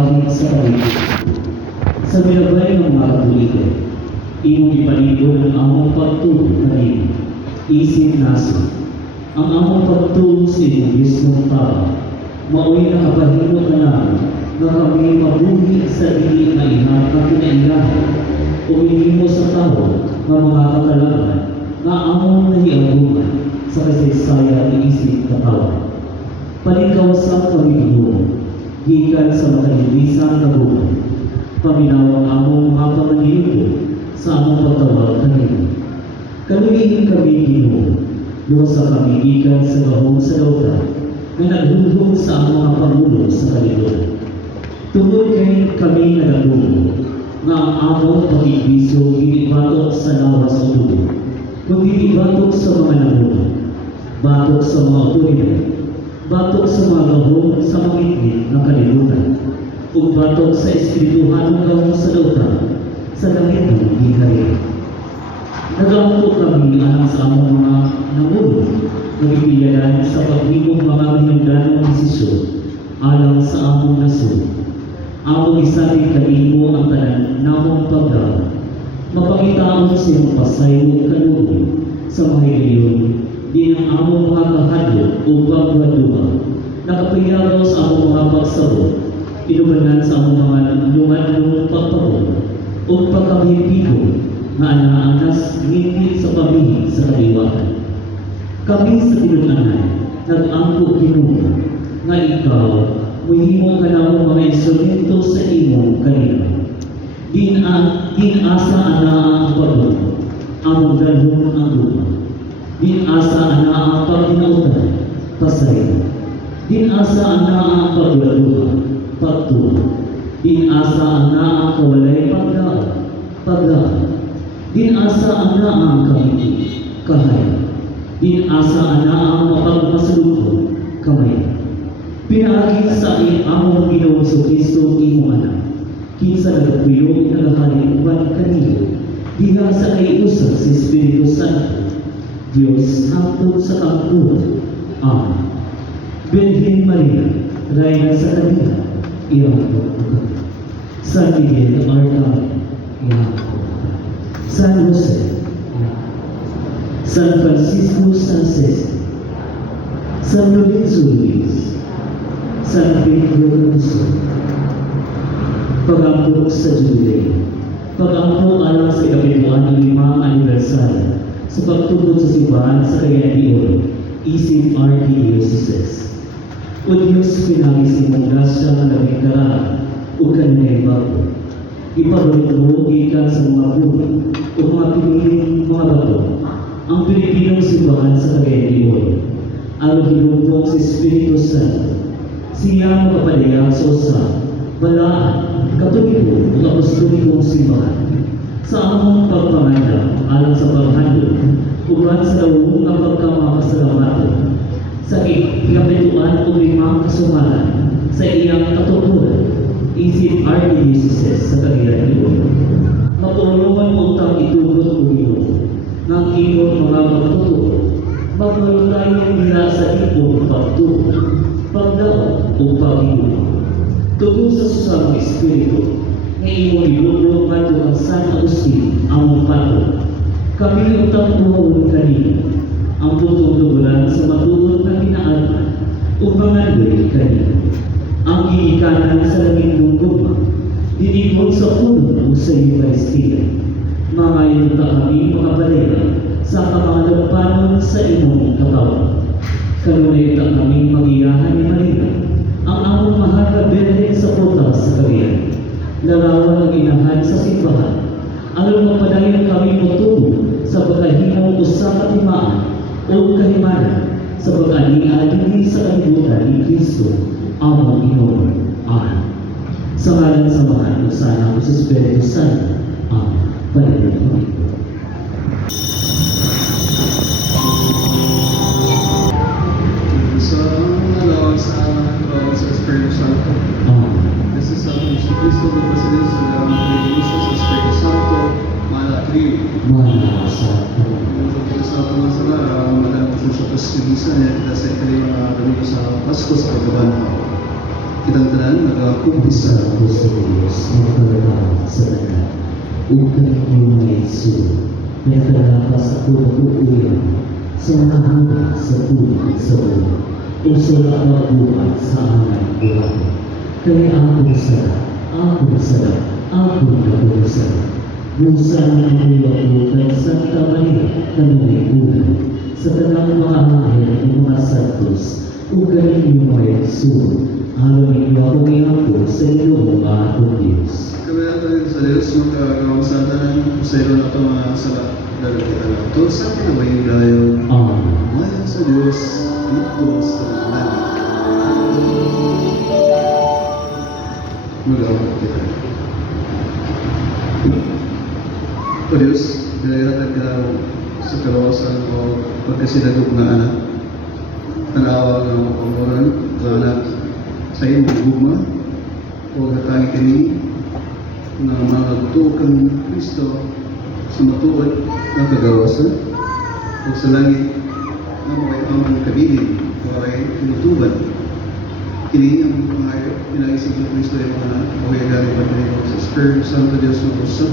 bakit sa kaligid. Sa bilabay ng mga Katoliko, imong ipalingkod ang among pagtuo kanino, isip naso. Ang among pagtuo sa imong Diyos ng tao, mao'y nakapahimo ka namin na kami mabuhi sa dili na ihang kakinailahan o hinimo sa tao ng mga kakalaban na among nahiaguman sa kasaysayan ni isip katawan. Palikaw sa pamilyo, gikan sa makalilisan na buhay, paminawang among mga pamilyo sa among pagtawag kanino. Kaluhiin kami Ginoo, luwas sa kami gikan sa gahong sa lautan, na naghulhog sa among mga pangulo sa kalibutan. Tungod kay kami nagadugo, nga ang among pag-ibiso ginibatok sa lawas o dugo, kung ginibatok sa mga namuno, batok sa mga otoridad, batok sa mga gahong sa mangitngit na kalibutan, ug batok sa espirituhanong gahong sa lautan, sa langit ng hikari. Nagamuto kami alang sa among mga namuno, nagipiyaran sa paghimong mga hinungdanong desisyon alang sa among nasod. Among isabing kanimo ang tanan namong pagdaw, mapakitaon sa iyong pasaylo kaluoy sa mga iyon, di ng among mga kahadlok o pagwaduha, nakapayagaw sa among mga pagsabot, inubanan sa among mga lungan-lungang pagpapon o pagkamihipiko na anaanas ngipit sa pamihig sa kaliwatan. Kami sa tinunanay, nag-ampo Ginoo, nga ikaw, muhimo ka na mga instrumento sa imong kanila. Asa ana ang pagod, among dalhon ang lupa. Asa ana ang pagkinautan, pasay. Asa ana ang paglaluha, pagtuwa. Asa ana ang kawalay pagdaan. Asa ana ang kamiti, kahaya. Asa ana ang mapagmasaluko, kamay. Pinaagi sa among Ginoong Kristo imong anak, kinsa nagpuyo nagahalikuban kanino, diha sa kaiusap sa Espiritu Santo, Diyos hangtod sa kampuhan. Amen. Birhen Maria, Rayna sa kanila, ihangtod ko kami. San Miguel Arcangel, ihangtod ko kami. San Jose, San Francisco San Cesar, San Lorenzo Luis, San Pedro Canuso, pag-ampok sa Jubileo, pag-ampok alang sa ikapituan ng 5 anibersaryo sa pagtugod sa simbahan sa Cagayan de Oro, isip Archdiocese. O Diyos, pinagis imong grasya na labing karaan o kanilay bago. Iparulog mo ikan sa mga buhay o mga piniling mga bato ang Pilipinong simbahan sa Cagayan de Oro. Ang hinubong sa Espiritu Santo, siya makapalayang sa usa, balaan, katoliko o apostolikong simbahan. Sa among pagpanganda, alang sa paghandog, uban sa lawong ng pagkamakasalamato, sa ikapituan o 5 kasumaran, sa iyang katuturan, isip Archdiocese sa Cagayan de Oro. Matulungan mo tang itugot o Ginoo, ng iyong mga magtuturo, magmalutayong nila sa ipong pagtuto, pagdaw o pag-iwa. Tugod sa susang Espiritu, na iyong ilulong at ang San Agustin, among pato. Kami ang tagpuhawon kanina, ang putong-tugulan sa matulog na pinaanan, o mangandoy kanina. Ang giikanan sa langit ng gugma, dinibog sa puno o sa Eucharistia. Mga yunta kami mga balera sa kamangalampanon sa imong katawan. Kanunay kami magiyahan ni Maria, ang among mahal na Birhen sa portal sa Cagayan. Larawan ang inahan sa simbahan. Alam mapadayon kami mutubo sa pagkahimong usa ka timaan o kahimanan sa pag-ani-ani sa kalibutan ni Kristo, among Ginoo. Amen. Sa ngalan sa Ama at sa Anak at sa Espiritu Santo. Amen. Panalangin. Sa Espiritu Santo. This is ang Kristo ng Basilio sa dalang Pilipinas sa Espiritu Santo, malatri. Malasato. Kita sa mga sala, malang po sa Paskilisa niya, kita sa ikali mga ganito sa Pasko sa pagkabanhaw. Kitang tanan, nag-umpisa. Sa ako sa Diyos, magkalabang sa tanan. Huwag ka rin yung mga Yesu, pinagkalapas ako na kukuyan sa mga hanggang sa puno at sa ulo, o sa nakabuhat sa aming buhay. Kaya ako sarap, ako nakabusan. Busan ang ulo kay Santa Maria, kanunay ulan, sa tanang mga anghel at mga santos, huwag ka rin yung mga Yesu, alamin mo ako ngayon sa iyo mga akong Diyos. Kami natin sa Diyos, magkagawang sa tanan, sa iyo na ito mga salat, dalag kita lang. Ito sa akin na may layo, Amen. maya sa Diyos, ito sa langit. Mag-awag kita. O Diyos, pinahiratan ka sa kalawasan o pagkasinagog na anak. Tanawa ng mga pamuran na anak sa iyong gugma o katangi kini na mga tukan Kristo sa matuod na kagawasan o sa langit na mga amang kabilin o ay tinutuban. Kini ang mga pinaisip ng Kristo ay mga mawagagari pa rin sa Espiritu Santo Diyos na usap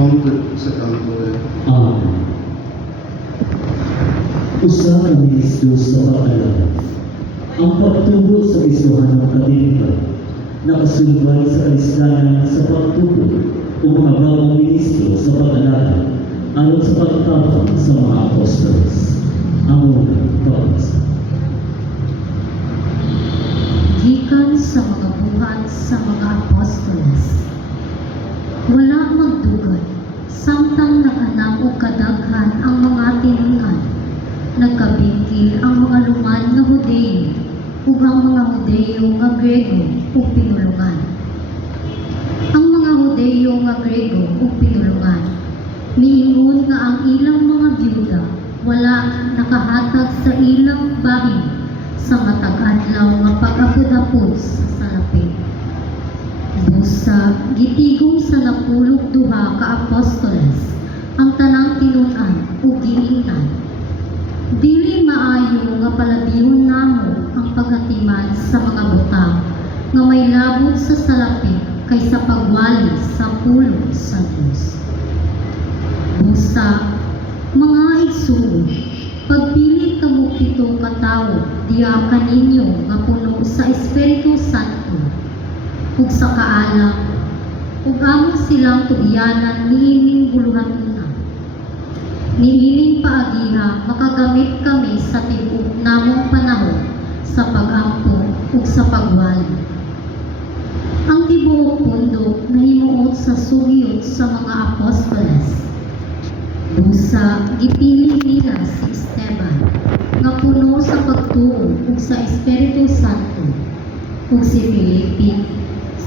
hanggang sa kampulan. Amen. Usa ka ministro sa pag-alala. Ang pagtubo sa Kristohan ng Katilikan, nakasulbay sa kalislanan sa pagtubo o mga bawang ministro sa pag-alala ayon sa pagtapang sa mga apostoles. Ang unang pagbasa. Gikan sa mga buhat sa mga apostoles. Walang magdugay, samtang nakanang o kadaghan ang mga tinungan. Nagkabingkil ang mga luman nga Hudeyo ug ang mga Hudeyo nga Grego ug pinulungan. Ang mga Hudeyo nga Grego ug pinulungan miingon nga ang ilang mga byuda wala nakahatag sa ilang bahin sa matag adlaw nga pag-apod-apod sa salapi. Busa gitigom sa napulog duha ka apostoles ang tanang tinunan ug giingnan. Dili maayo nga palabihon namo ang paghatiman sa mga butang nga may labot sa salapi kaysa pagwali sa pulong sa Dios. Busa, mga igsugo, pagpili kamo pitong katawo diha kaninyo nga puno sa Espiritu Santo ug sa kaalam ug amon silang tugyanan niining buluhaton. Niining paagiha makagamit kami sa tibuok namong panahon sa pag-ampo ug sa pagwali. Ang tibuok pundok nahimuot sa sugiyot sa mga apostoles. Busa gipili nila si Esteban nga puno sa pagtuo ug sa Espiritu Santo ug si Felipe,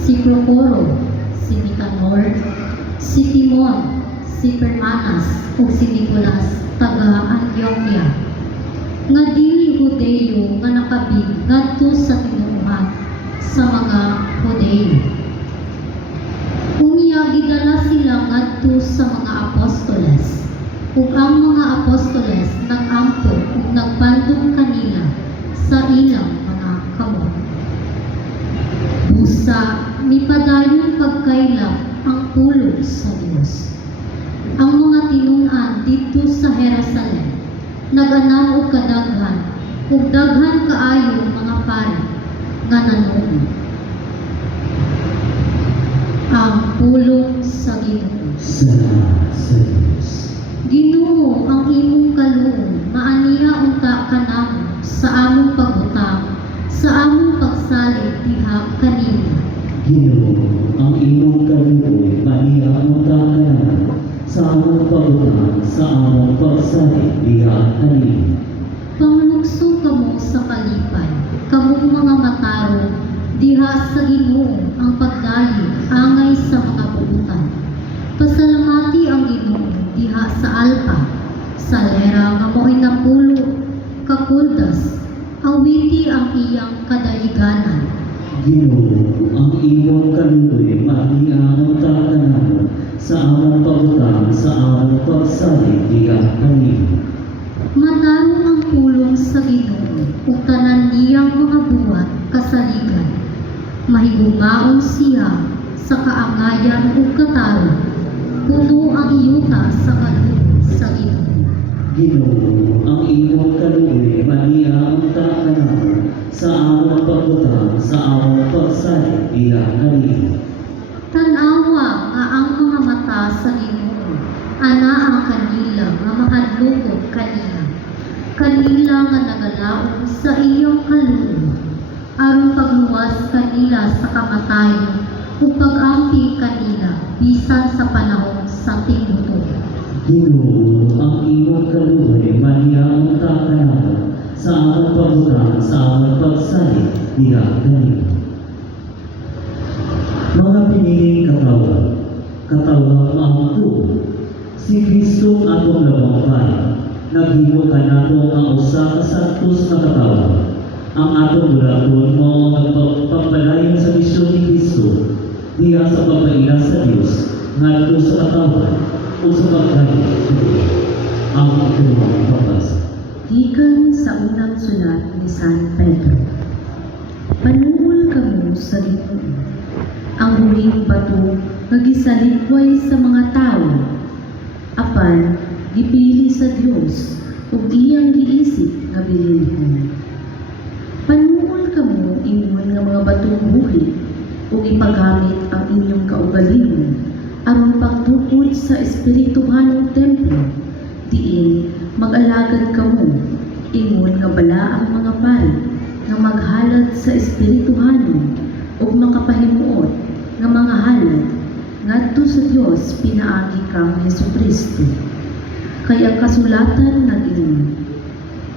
si Procoro, si Nicanor, si Timon, si Permanas ug si Nicolas taga Antioquia nga dili Hudeyo nga nakabig ngadto sa tinuuhan sa mga Hudeyo. Unya gidala sila ngadto sa mga apostoles ug ang mga apostoles nagampo ug nagpandong kanila sa ilang mga kamot. Busa mipadayon pagkaylap ang pulong sa Dios. Ang mga tinunan dito sa Jerusalem naganaw og kadaghan ug daghan kaayo mga pari nga nanuo. Ang pulong sa Ginoo. Salamat sa Diyos. Ginoo, ang imong kaluoy maaniha unta kanamo sa among pagbutang, sa among pagsalig diha kanimo. Ginoo, ang imong kaluoy, maniya mo tanan, sa among pagutang, sa among pagsalig diha kanimo. Panglukso kamo sa kalipay, kamong mga mataro, diha sa Ginoo ang pagdali angay sa mga bubutan. Pasalamati ang Ginoo diha sa alpa, sa lera nga mo'y napulo, kakuldas, awiti ang iyang kadaliganan. Ginoo, ang imong kaluoy, maniya mo tanan, sa among pagutang, sa among pagsalig diha kanimo. Mataro ang pulong sa Ginoo ug tanan diyang mga buhat kasaligan. Mahigugmaon siya sa kaangayan ug katarong. Puno ang iyuta sa kaluoy sa Ginoo. Ginoo, ang imong kaluoy maniya ang takanang sa among pagbutang sa among pagsalig ilang kanino. Tanawa nga ang mga mata sa Ginoo, ana ang kanila nga mahadlokog kanila. Kanila nga nagalaom sa iyong kaluoy, aron pagluwas kanila sa kamatayon ug pag-ampi kanila bisan sa panahon sa tingutong. Ginoo, ang imong kaluoy maniya ang takanang sa among pagbutang sa among pagsalig ilang kanino. Mga piniling katawang maangko, si Kristo atong labangpan, naghimo ka nato ang usa ka santos na katawang. Ang atong burakon mo magpapalayon sa misyon ni Kristo, diha sa pagpaila sa Dios, ngadto sa katawhan o sa pagkain. Ang ikalawang pagbasa. Gikan sa unang sulat ni San Pedro. Panuol kamo sa Ginoo, ang huling bato nga gisalipway sa mga tawo, apan gipili sa Dios ug iyang giisip nga bililhon. Panuol kamo ingon nga mga batong buhi ug ipagamit ang inyong kaugalingon aron pagtukod sa espirituhanong templo, diin mag-alagad kamo ingon nga bala ang mga pari nga maghalad sa espirituhanon ug makapahimuot nga mga halad ngadto sa Dios pinaagi kang Hesukristo. Kay ang kasulatan nag-ingon,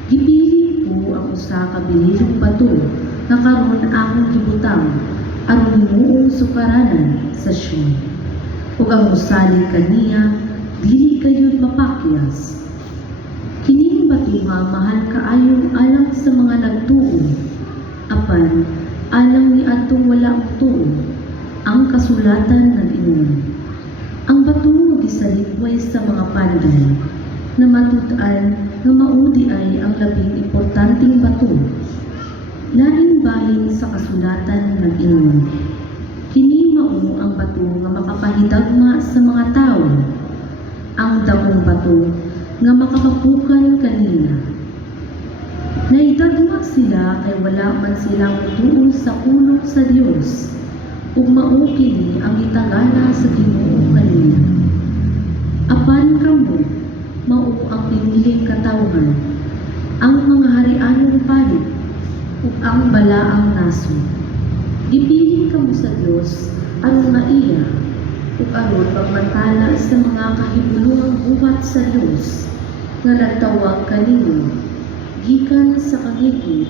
gipili ko ang usa ka bililong bato nga karon akong gibutang aron himuong sukaranan sa Sion. Ug ang musalig kaniya dili kayod mapakyas. Kining bato nga mahal kaayo alang sa mga nagtuo, apan alang ni adtong wala tuo. Ang kasulatan nag-ingon, ang bato nga gisalipway sa mga panday, na matud-an nga maudi ay ang labing importanteng bato. Laing bahin sa kasulatan nag-ingon, kini mao ang bato nga makapahidagma sa mga tawo, ang dakong bato nga makapapukan kanila. Naidagma sila kay wala man silang tuo sa pulong sa Dios, ug mao kini ang gitagana sa Ginoo kanila. Apan kamo mao ang piniling katawhan, ang mga harianong palit ug ang balaang nasod. Gipili kamo sa Dios aron maiya ug aron pagmantala sa mga kahibulungang buhat sa Dios nga nagtawag kanimo gikan sa kangigid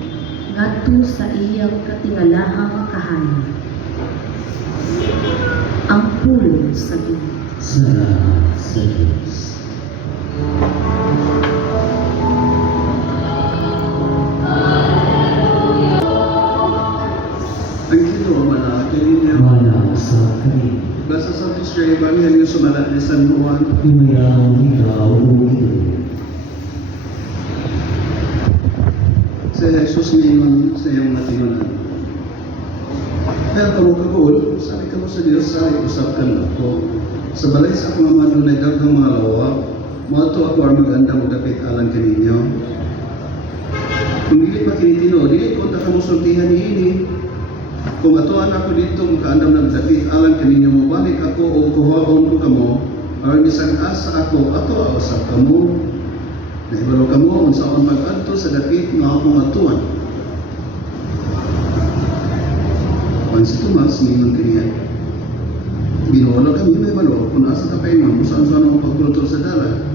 ngadto sa iyang katingalahang kahayan. Ang pulong sa Ginoo. Salamat sa Diyos. Ang Ginoo manalangin niya. Manang sa kanino. Basta sa Christian Evangelium sumalat ni San Juan, Himayang ikaw o ito. si Jesus ningon sa iyong natingunan. Kaya kamo kabul, sabi kamo sa Dios, sabi usap kan ako. Sa balay sa akong ama dunay daghang mga lawa, mato ako ang mag-andam og dapit alang kaninyo. Kung dili pa kinitino, dili ko ta kamo sultihan niini. Kung atuan ako dito makaandam ng dapit alang kaninyo, mobalik ako o kuhaon ko kamo, aron bisan asa ako ato usap kamo. Naibalo kamo unsa akong mag-adto sa dapit nga akong atuan. Si Tomas, ningon kaniya. Ginoo kami may balo, kung asa ka paingon, saan-saan ang pagtulog sa dalan.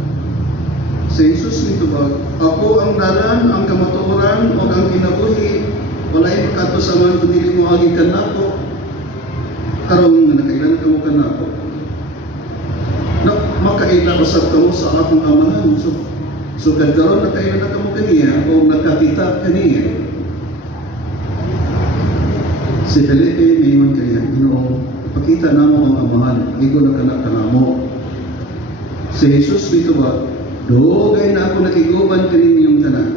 Si Jesus nito ba, ako ang dalan, ang kamatuoran, o ang kinabuhi, walay makato sa man, kundi mo aging kanako. Karong nga nakailan ka mo kanako. Makaila usap ka mo sa akong amahan. So karon nakailan ka mo kaniya, o nakakita kaniya. Si Felipe mingon kaniya, Ginoo, pakita namo ang amahan, igo na kanak kanamo. Si Jesus dito ba, dugay na ako nakiguban kaninyong tanan.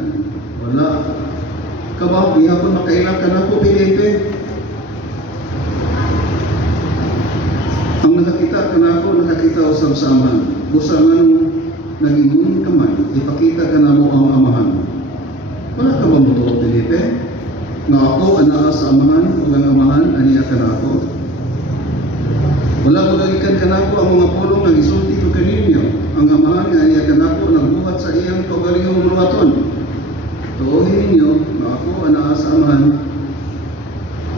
Wala. Kabaw, ihapon makailang ka na ko, Felipe. Ang nakakita ka na ako, nakakita usab sa amahan. Busa nga nung nag-ingon ka man, ipakita ka na mo ang amahan. Wala ka ba mo ito, Felipe? Nga ako, anaa sa amahan, o ang amahan, aniya ka na ako. Wala magagikan ka na ako ang mga pulong ng isulti ko kaninyo. Ang amahan nga aniya ka na ako, nagbuhat sa iyang kaugalingong muluwaton. Tuohin ninyo, nga ako, anaa sa amahan,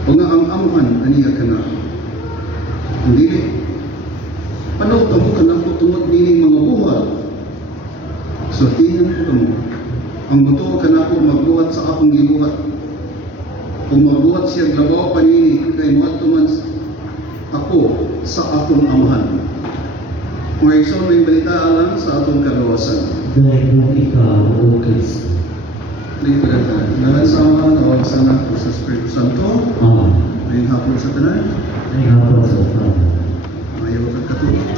o nga ang amahan, aniya ka na ako. Hindi. Paano kamo ka na po tungod nining mga buhat? So, tingnan ko kamo. Ang mutuo ka na po magbuhat sa akong gibuhat. Kung magbuhat siyang labaw panini, kay muat tuman ako sa akong amahan. Mga iso, may balita alang sa atong kalawasan. Dahil kung ikaw, O Kristo. Dito na tayo. Nalan sa amahan, o sa anak o sa Espiritu Santo. Ngayong hapon sa tanan. Ay hapon sa Father. Ayaw ka katulog.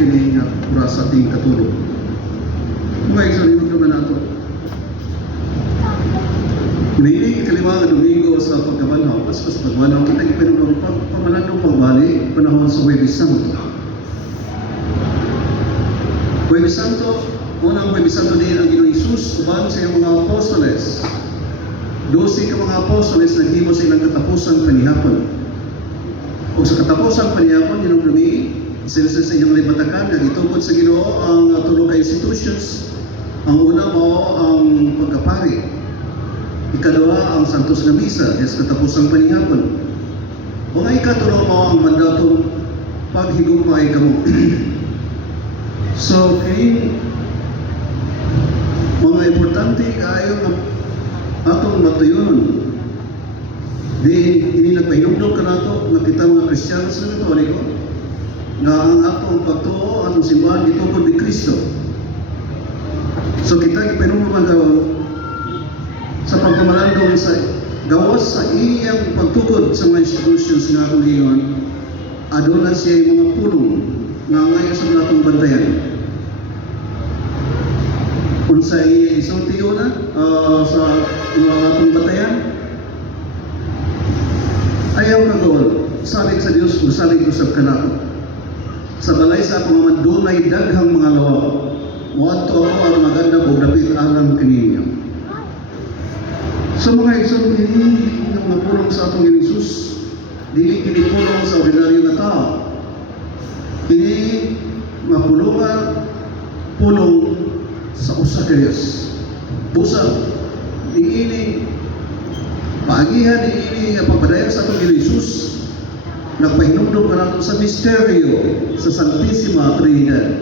Piling nga pura sa ating katulog. Mga isalibag naman nato. Niling ikalima nga Domingo sa pagkabanhaw. Pas pagwanaw kita ipanulong pamalandong pagbali panahon sa Huwebes Santo. Huwebes Santo, unang Huwebes Santo din ang Ginoong Hesus uban sa iyong mga apostoles. 12 ka mga apostoles naghimo sa ilang katapusan panihapon. O sa katapusan panihapon, yun ang lumi, sila sa inyong libatakan, nagitupod sa Ginoo ang tulong ka institutions. Ang una mo ang pagkapari. Ikalawa ang Santos na Misa, yes, katapusan panihapon. O nga ikatulong mo ang mandatong paghigugmay ka mo. So, kay mga importante kaayo na atong matuyon. Di, hindi nagpahinumdog ka nato, nakita mga Kristiyano sa Katoliko, na ang atong pagtuo, atong simbahan, itungkol ni Kristo. So kita ipahinumdog daw sa pagkamalandong sa gawas sa iyang pagtukod sa mga institutions nga kuliyon, aduna siya yung mga pulong nga ngayon sa natong bantayan. Kung sa isang tiyuna sa mga atong batayan, ayaw ka doon. Salig sa Diyos, kung salig usap ka na. Sa balay sa akong mga dunay daghang mga lawa. Muadto ako ang maganda o dapit alam kaninyo. Sa mga isang hindi ng mapulong sa atong Jesus, dili kinipulong sa ordinaryo na tao. Kini mapulungan, pulong sa usa ka Diyos. Busa, diini, paagihan diini nga pagpadayon sa atong Jesus, nagpahinumdum ka nato sa misteryo sa Santissima Trinidad.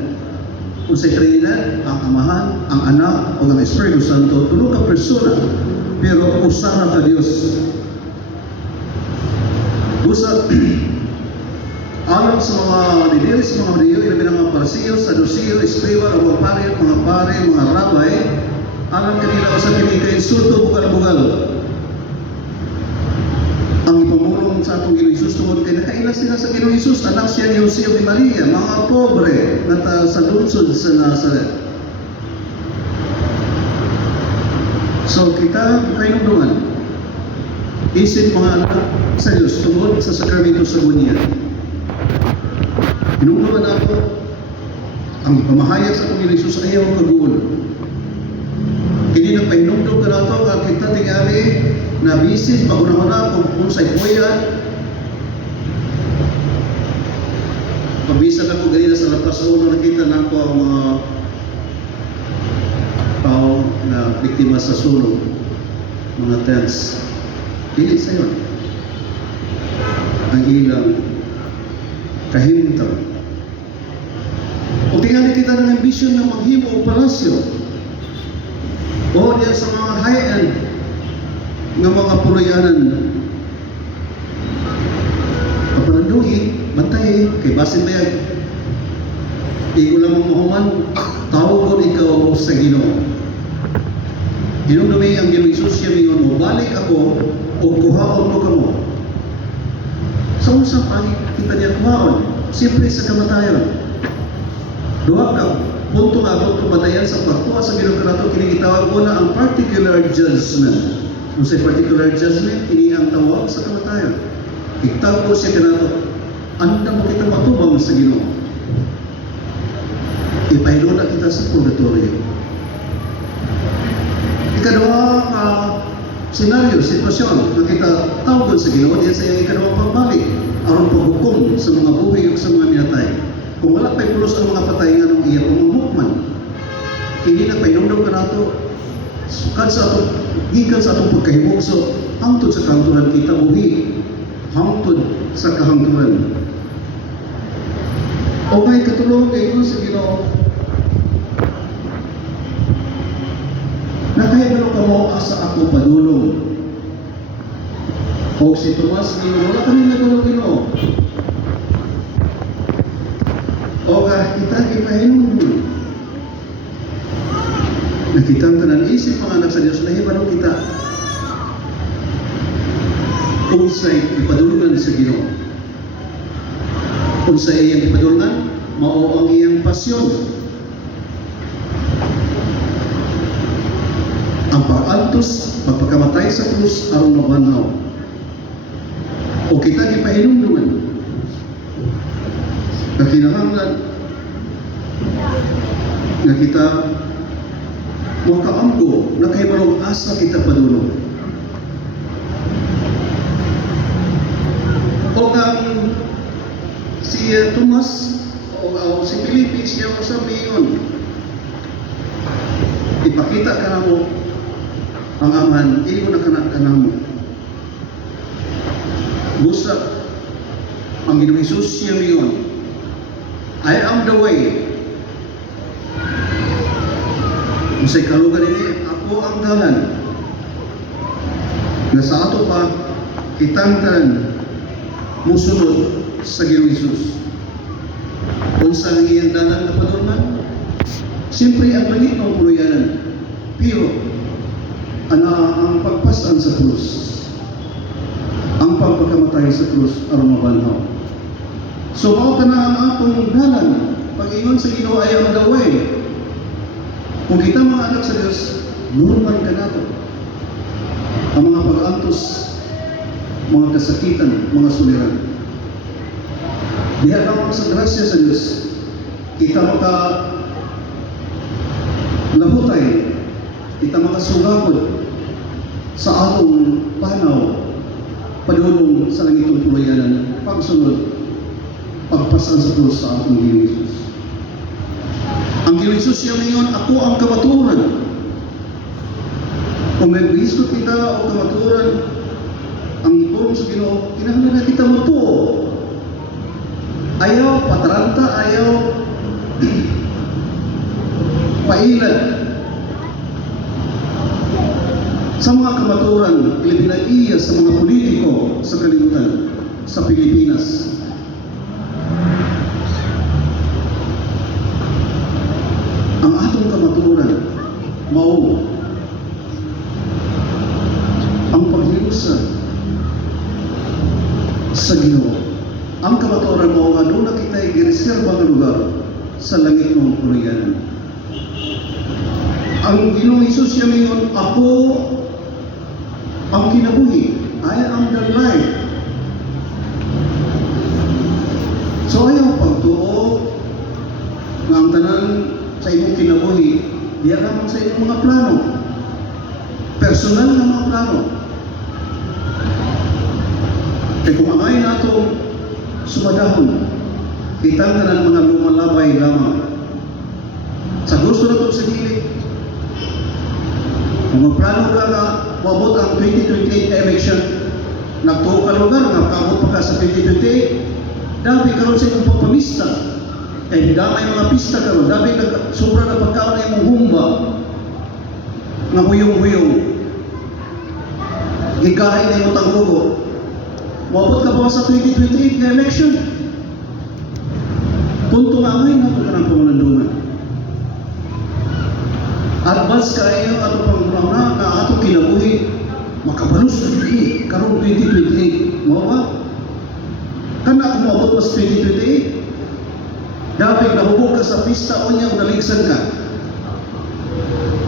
Kung sa Trinidad, ang Amahan, ang Anak, o ang Espiritu Santo, tulong ka persona, pero usara ka Diyos. Busa, alam sa mga didiri sa mga Diyo, ilabi ng mga Parasiyo, Sadusiyo, Eskriba, mga pare, mga rabay, alam kanila sa kinikay, surto bugal-bugal. Ang ipamulong sa atong Ginoong Hesus tungod kay nakaila sila sa Ginoong Hesus, anak siya ni Jose ni Maria, mga pobre na sa lungsod sa Nazaret. So kita kainumdungan, isip mga anak sa Diyos tungod sa sakramento sa bunya. Inumduman ako, ang pamahayag sa atong Ginoong Hesus ayaw kaguol. Kini nagpainumdum ka na ito, kita tingali na bisis, pag-una-una kung sa'y puya. Pabisa na ko ganina sa lapas sa uno, nakita na ako ang mga tao na biktima sa sunog, mga tents. Dili sa yun. Ang ilang kahimtang. O tingali kita ng ambisyon na maghimo o palasyo. O diyan sa mga high-end ng mga puloyanan. Papanandungi, bantay, kay basin bayag. Di ko lamang mahuman, tawag ko ikaw sa Ginoo. Hinumdumi ang Ginoong Hesus siya mingon mo, balik ako o kuhaon mo kamo. Sa usap ang kita niya kuhaon, siyempre sa kamatayan. Duha ka, punto nga punto batayan sa pagkuha sa Ginoong kanato, kinigitawag una ang particular judgment. Kung sa particular judgment, ini ang tawag sa kamatayan. Igtawag ko siya kanato, anda mo kita matubang sa Ginoo. Ipahilo na kita sa purgatorio. Ikadawang senaryo, sitwasyon na kita tawag sa Ginoo diyan sa iyang ikadawang pagbalik aron paghukom sa mga buhay ug sa mga minatay. Kung wala pa'y pulos ang mga patay nga nung iya pamamukman, hindi na painumdum ka nato gikan sa atong pagkahimugso hangtod sa kahangturan kita buhi hangtod sa kahangturan. O may katulong kayo sa Ginoo. Nakahibalo ka mo asa ako padulong. O si Tomas, wala kami nagulong Ginoo. O kita ipahinom. Nakitang tanan isip mga anak sa Diyos, nahibalo kita. Unsay ipadulungan sa Ginoo. Unsay iyang ipadulungan, mao ang iyang pasyon. Ang pag-antos, pagpakamatay sa krus aron mabanhaw. O kita ipahinumduman. Na kinahanglan na kita makaamgo na kay marong asa kita padulong. O ang si Tomas o si Felipe siya ko sa miyon. Ipakita ka na mo ang aman, hindi mo na kanamo. Busa ang Ginoong Hesus siya miyon. I am the way. Masay kalugan ini, ako ang dalan. Na sa ato pa, kitangtan musunod sa Ginoong Hesus. Kung saan iyang dalan na padulungan, siyempre ang langit ng puluyanan. Pero, ang pagpasan sa krus, ang pagpakamatay sa krus, aron mabanhaw. So, mao ka na ang atong dalan. Pag-ingon sa Ginoo ay ang the way. Kung kita mga anak sa Diyos, normal ka nato. Ang mga pag-antos, mga kasakitan, mga suliran. Diha naman sa grasya sa Diyos, kita maka labutay, kita makasugakod sa atong panaw, padulong sa langitong puluyanan, pagsunod, pagpasan sa krus sa atong Ginoong Hesus. Ang Ginoong Hesus siya ngayon, ako ang kamaturan. Kung may gusto kita o kamaturan, ang itulong sa Ginoo, kinahanglan na kita matuo. Ayaw pataranta, ayaw pailan. Sa mga kamaturan, pinag-iya sa mga politiko sa kalibutan, sa Pilipinas. Ang atong kamaturan, mao ang paghiusa sa Ginoo. Ang kamaturan mo nga doon na kita i-reserva nga lugar sa langit ng puluyanan. Ang Ginoong Hesus siya ngayon, ako ang kinabuhi. I am the life. So ayaw pagtuo nga ang tanan sa imong kinabuhi, diya lamang sa imong mga plano. Personal na mga plano. Kaya kung angay nato sumadahon, kitang tanan mga lumalabay lamang. Sa gusto na ito sa gilid, kung magplano ka na mabot ang 2028 election, nagtuo ka lugar, nakabot pa ka sa 2028, dabi karon sa imong pagpamista, kaya damay mga pista karon, dabi sobra na pagkaon na imong humba, nga huyong-huyong, gigahay na imong tanggugo, mabot ka pa sa 2028 na election, punto nga ngayon na ito ka ng pamanandungan. Advance kayo ato pang na ato kinabuhi makabalus na dili karong 2028 mo ba kana kung maabot mas 2028 dapat nahubog ka sa pista o niya naligsan ka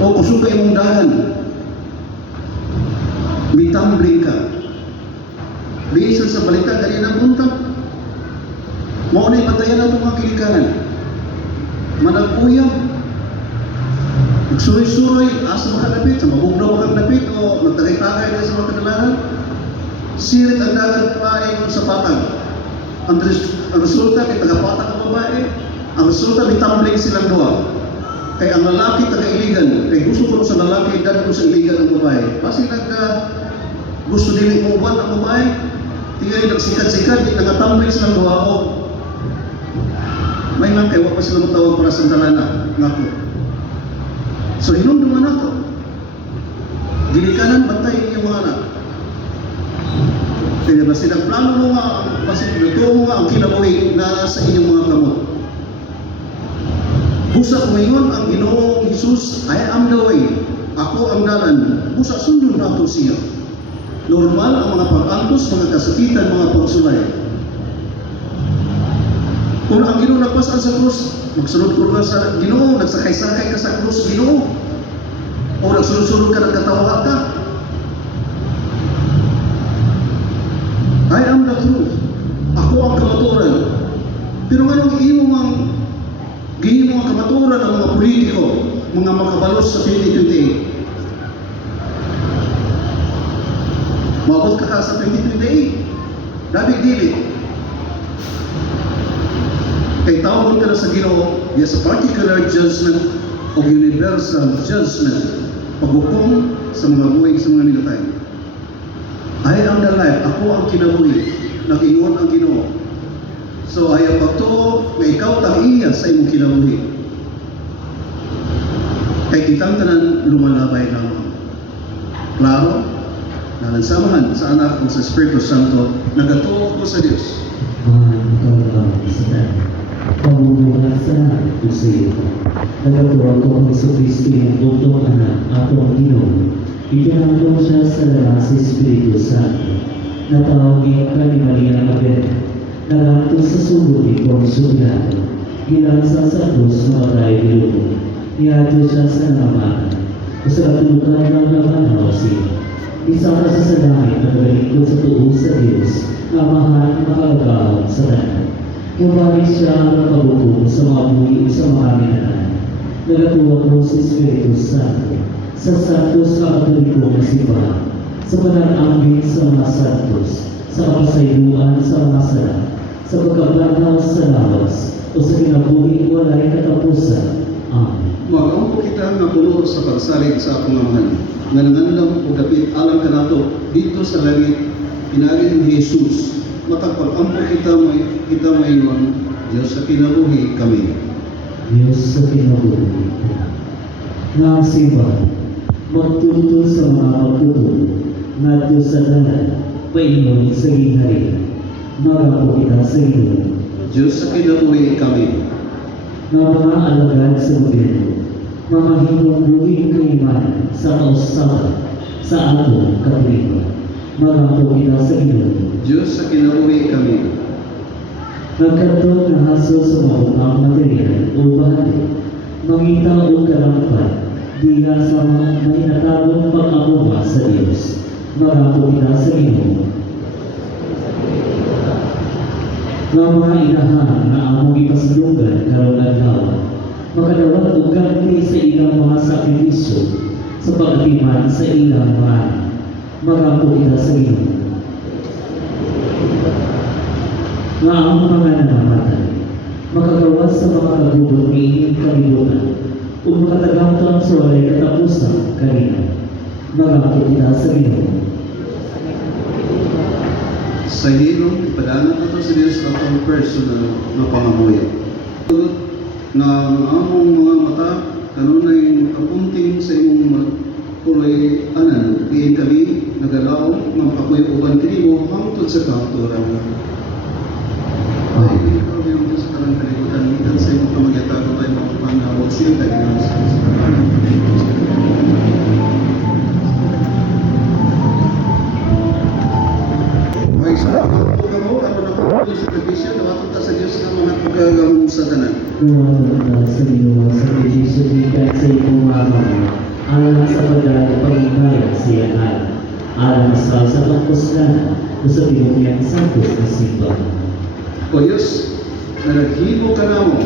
o kusog ka imong dahan bitambling ka bisan sa balikan dali ng buntag Mao na ibantayan nato mga kilikanan. Manag-uyab, magsuroy-suroy, asa makalapit, sa mabugnaw makalapit, o magtagay-tagay na sa mga kadalaran. Sirit ang dagat pa ay sa patag. Ang resulta kay tagapatag ang babae, ang resulta may tumbling silang duha. Kay ang lalaki taga-iligan, kay gusto ko sa lalaki, dan ko sa iligan ang babae. Kasi gusto din uban ang babae, tingay nagsikat-sikat, di nagatumbling silang duha, o may nga kayo, pa sila matawag para sa dalana, nga ko. So, hinumduman ako. Ginikanan, bantayin yung mga anak. Kaya ba silang plano mo nga, luto mo nga ang kinabuhi na sa inyong mga kamot. Busa ngayon ang Ginoong Jesus, I am the way, ako ang dalan. Busa sundon na ito siya. Normal ang mga pag-antos, mga kasakitan, mga pagsulay. Kung ang Ginoo nagpasaan sa krus, magsunod ko na sa Ginoo, nagsakay-sakay ka sa krus, Ginoo. O nagsunod-sunod ka, nagkatawa ka. I am the truth. Ako ang kamaturan. Pero anong gihimo ang kamaturan ng mga politiko, mga makabalos sa 2028. Maabot ka sa 2028. Dabi dili. Kay tawag ka na sa Ginoo, yes, a particular judgment o universal judgment, paghukom sa mga buhay sa mga nilatay. I am the life, ako ang kinabuhi, nag-ingon ang Ginoo. So ayaw pa to na ikaw tahiya sa imong kinabuhi. Kay kitang tanan lumalabay lamang. Klaro, nalansamahan sa anak o sa Espiritu Santo, nagatuo ko sa Diyos. Mahal ikaw lang sa tayo. Pamumuhan sa lahat ko sa iyo. Nagatuwa ko ang Kristo yung butong anak atong Ginoo. Itinanggaw siya sa lalang sa Espiritu Santo. Natawagin ka ni Maria Magdalena. Naganto sa sulod ni Poncio Pilato. Gilansa sa krus na matay bilugo. Niyato siya sa namamakan. Sa katulukan ng namanaw siya. Isa ka sa langit na galingkod sa tuo sa Diyos, na mahal na makalagaw sa tanan. Kumari siya ang nakabutong sa mga buhay sa mga minatan. Nagatuwa ko sa Espiritu Santo, sa santos na katolikong simbahan, sa pananambing sa mga santos, sa kapasayuan sa mga sala, sa pagkabanhaw sa lawas, o sa kinabuhi walay katapusan. Amen. Mag-ampo kita nga puno sa pagsalig sa akong amahan. Nga nanganlam o dapit alam ka nato dito sa langit, pinagin ni Jesus. Matagpag-ampo kita may nun, Diyos sa kinabuhi kami. Diyos sa kinabuhi. Nga ang simbahan, magtutol sa mga magtutol, nga Diyos sa dalan, painom sa ginharian. Magapo kita sa inyo. Diyos sa kinabuhi kami. Nga mga alagad sa gobyerno, mga hinubuhin kaimanan sa kausapan sa atong katulika. Magapo kita sa inyo. Diyos sa kinabuhi kami. Nagkatong na haso sa mga upang material o bahagi, mangita o kalampan, diha sa mga mahinatagong pag-abuha sa Diyos. Magapo kita sa inyo. Nga mga inahan na among ipaslugan karong adlaw, makadawat og ganti sa ilang mga sakripisyo sa pag-atiman sa ilang mga magapo kita sa inyo. Nga ang mga nanamatay, makagawas sa mga kagubot ni inyong kalibutan, o makatagamtang sa walay katapusan kanina. Magapo kita sa inyo. Sa hilong, ipadana ko sa Diyos sa atong personal na pangamuya. Nga ang among mga mata, kanunay makapunting sa imong kuloy anan, diin kami nagalaong mampakuy uban kini mo hangtod sa kahaturan. Ay, ikaw yung Diyos sa karang kalibutan, mitan sa imong pamagyatago tayo mga pangawag siya tayo sa ay sa pagkakamo, ano na po sa tradisyon, nawatunta sa Diyos na mga pagkakamo sa tanan. Lumatunta sa inyo sa pagkisubigan sa iyong mga mga, alang sa pagdala pag-ingaya sa iyang alam, alang sa pagpuslanan o sa pinupiyang santos na simbahan. O Diyos, na naghimo ka namo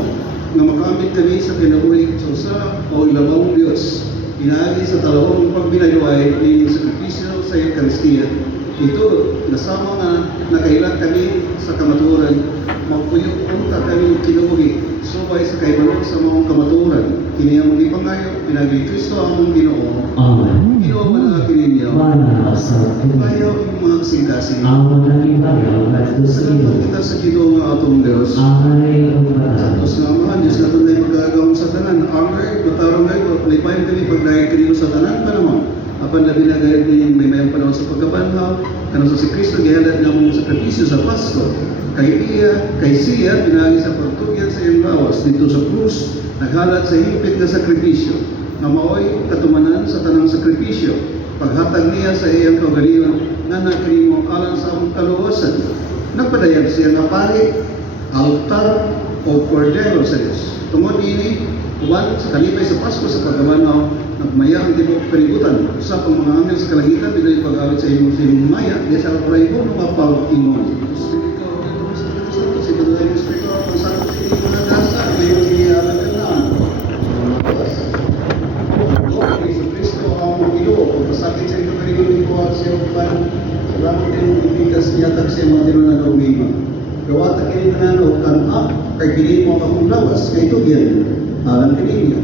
nga makamit kami sa kinabuhi sa usa o ilabang Dios inaagi sa talawang pagbinaluay ni sakripisyo sa Eucharistia. Ito nasama nga nakailan kami sa kamaturan magpuyok unta kami kinabuhi subay sa kaibalog sa mga kamaturan kini ang gipangayo pinagi Kristo among Ginoo. Amen. Ginoo manalaki ninyo. Mana sa Ayaw yung mga kasing-kasing. Awan na ibayaw at sa iyo. Salamat kita sa Ginoo nga atong Dios. Amay o batal. Santos nga amahan, Diyos na tunay magagawang sa tanan. Anger, matarong ngayon, lipayin kami pagdahil kanino sa tanan pa naman. Apan labi na gayad ni may mayang panahon sa pagkabanhaw, kanang sa si Kristo, gihalad na mong sakripisyo sa Pasko. Kay siya, pinagi sa pagtugyan sa iyong lawas, dito sa krus, naghalad sa higpit na sakripisyo, na maoy katumanan sa tanang sakripisyo, paghatag niya sa iyang kaugalingon, na nakinimo alang sa among kaluwasan. Nagpadayag siya nga pari, altar o cordero sa Diyos. Tungod ini, uban sa kalipay sa Pasko sa pagkabanaw, nagmaya ang tibok kalibutan. Sa pang mga angel sa kalangitan, binay pag-awit sa imong maya, di sa kaprayo mo mapag-ingon. Espiritu, si Padre Espiritu, ang sakot sa inyong mga dasa, ngayon iyalan ka na. Kristo ang Ginoo, pagpasakit sa inyong kalibutan ko at siya ang salamat din ang ibigas niya at siya mga tinunan ng umima. Gawa ta kini tanan o kan-up kay kini mo akong lawas kay tugyan alam kini niya.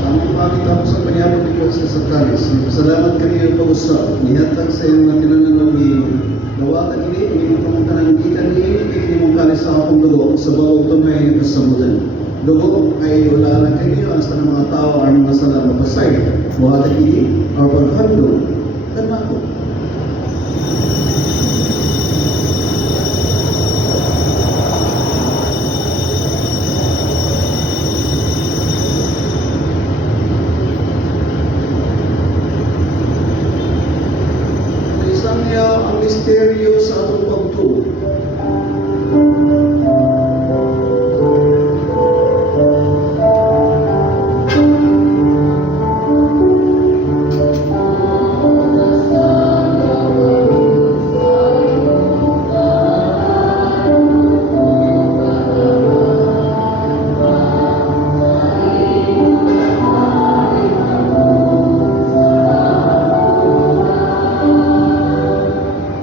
Samang pagkita ko sa panyabot ni Diyos sa Sakaris, salamat kini ang pag-usap, nihatag sa iyong mga tinunan ng umima. Gawa ta kini mong kamuntanan ikan ni kini mong kalis sa akong dugo sa bawang tunay ni kasamudan. Dugo ay wala lang kayo ang sa mga tao ang mga sala mapasay. Gawa ta kini ang paghandog kanako. Isang niya ang misteryo sa atong pagtuo.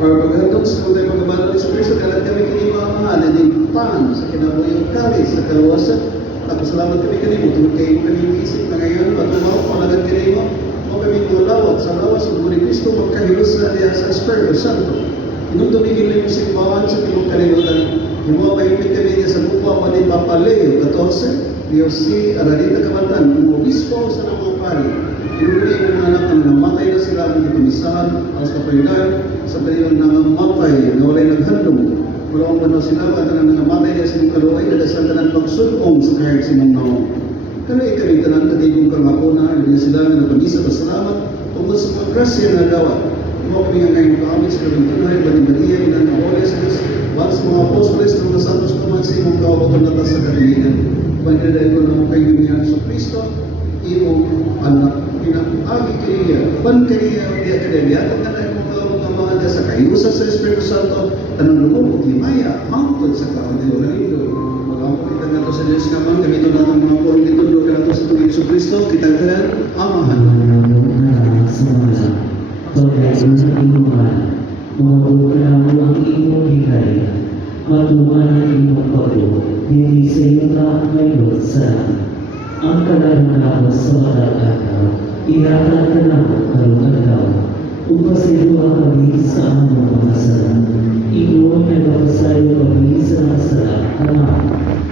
Pagkatong sa kutay pagkabalo ni Kristo, kalat kami kini mga mahal, din pan sa kinabuhi kalis sa kaluwasan. Salamat kami kanimo tungod kay kami isip na ngayon at tumaw palagan kanimo mo kami tulawat sa lawas ng ni Kristo magkahilos na diya sa Espiritu Santo. Nung tumigil mo simbahan sa timong kalibutan, himo mahigpit kami niya sa lupa ni Papa Leo 14, Dios si Aradita Kamatan, ang obispo sa mga pari. Pinuli ng mga anak na namatay na sila ang itumisahan alas kapayunan sa periyon na mamatay na walay naghandong. Wala akong gano'n sila at na namatay na silang kaluay na dasal tanan pagsulong sa kahit sinong naon. Kaya ikawin tanan katigong kangako na hindi sila na napagisa pa salamat tungkol sa pagkrasya na gawat. Imo kami nga ngayon kaamit sa kaming tunay, Maria, ilan na Holy Spirit, once mga apostoles ng mga santos naman sa imong kawabaton na sa katiligan. Pagkadahin ko na mo kayo niya sa Kristo, imong anak pinag-agi kaniya, pan kaniya, diya kaniya, at ang kanay mong kawabaton sa kayusa sa Espiritu Santo, tanong lumubog, himaya, hangtod sa kaundiyo na ito. Mag-ampun kita nga to sa Diyos naman, gamito natin mga pulong dito, doon ka na to sa tugin sa Kristo, kita ka amahan. Pagkain sa inuman, mawawala mo ang iyong hikaya, matuman ang iyong pagod, hindi sa iyo na ngayon sa ang kalalang sa matag-agaw, ihatag ka na mo kalung-agaw, upasiluha kami sa among mga sala, iyon ay mapasayo kami sa mga sala,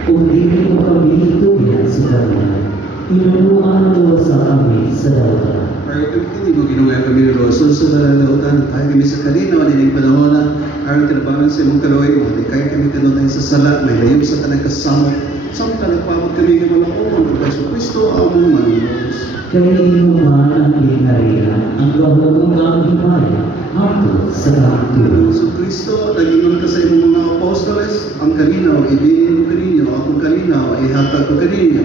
kung hindi mo kami ituyan sa kanan, inunuan mo sa kami sa dapat. Pero hindi mo ginugay kami ni Rosso sa lautan, tayo kami sa kanina, maninig panahon na, aron tinabangan sa imong kaluoy, malikay kami kanotay sa sala, may layo sa tanang kasama, samtang nagpamag kami ng malakuman, kay sa Kristo, among manunos. Kaya inuman ang binariya, ang gawagong ang himaya, hangtod sa Sa hangtod. Kristo, nagingon ka sa imong mga apostoles, ang kanina, ibinin mo kaninyo, akong kalinaw, ihatag ko kanina.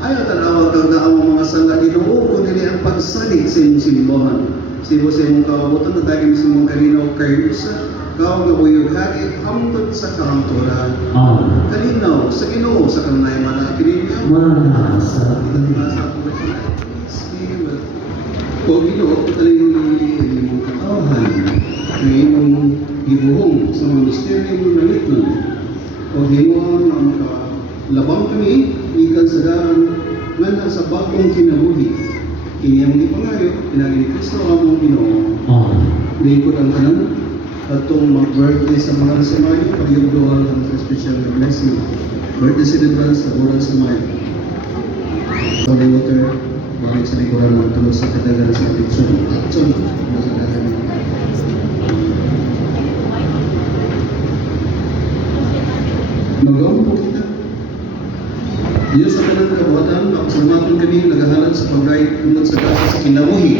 Ayaw tanawa kang naamang mga sala Ginoo kung dili ang pagsalig sa imong simbahan. Sibo sa imong kawabutan na daging sa imong kalinaw kayo sa kao nga buyog hari hangtod sa kahangturan. Amen. Kalinaw sa Ginoo sa kanunay man kininya. Manasa. O Ginoo, patalingon ang imong katawhan na imong gibuhong sa mga misteryo imong nalitnon. O Ginoo na makalabang kami ikan sa daran nga nasa bagong kinabuhi. Kini ang ipangayo, pinagi ni Kristo among Ginoo. Amen. Lingkod ang tanan atong mag-birthday sa mga sa Mayo, pag-iugdoan ang sa special na blessing. Birthday celebrants sa oras sa Mayo. Holy water, balik sa likuran ng tulos sa kadagan sa Pitson. Pitson, nasa dagan. Magawa po kita. Diyos sa kanang kabuhatan, makasalamaton kami nagahalan sa pag-ride tungkol sa dasa sa kinabuhi.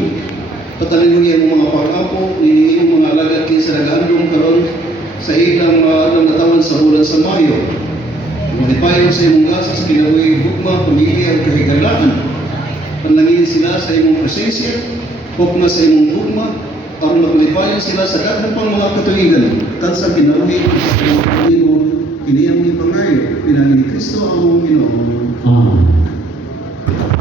Patalin mo ang mga pang-apo, ninihin mga alagad kayo sa nag-andong karon sa ilang natawan sa ulan sa Mayo. Malipayon sa imong gasa sa kinabuhi, bukma, pamilya o kahigalaan. Panlangin sila sa imong presensya, hukma sa imong bukma, aron magmalipayon sila sa daghang pang mga katuigan. Tad sa kinabuhi, kiniyang ipangayo, pinangin ni Kristo among Ginoo. Amen.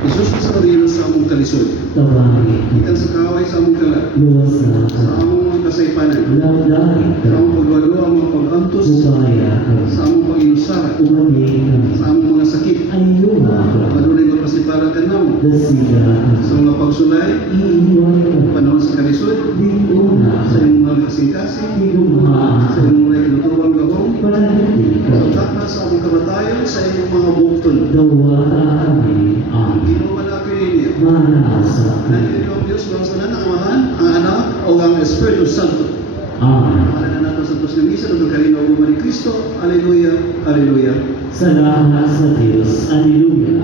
Jesus sa karino sa among kalisod. Tawagin. Ikan sa kaway sa among kalat. Luwas na Sa among mga kasaypanan. Lamdahin Sa ka. among pagwalo, among pag-antos. Bubaya ka. Sa among pag-inusara. Umanin ka. Sa among mga sakit. Ayuha ka. Padunay magpasiparan ka namo. Dasila ka. Sa mga pagsulay. Iiwan ka. Panahon sa kalisod. Diuna Sa ka. imong mga kasing-kasing. Hilumaan Sa ka. imong mga kinutuwang gabong. Panahiti ka. Sa takna sa among kamatayon. Sa imong mga bukton. Dawa ka kami. Amen. Ginuwala ninyo. Manasa ka. Nangyari ang Diyos, mga sanan, ang Amahan, ang Anak, o ang Espiritu Santo. Amen. Para na natin sa tos ng misa, ng kalinaw ni Kristo. Alleluia, Alleluia. Salamat sa Diyos. Alleluia.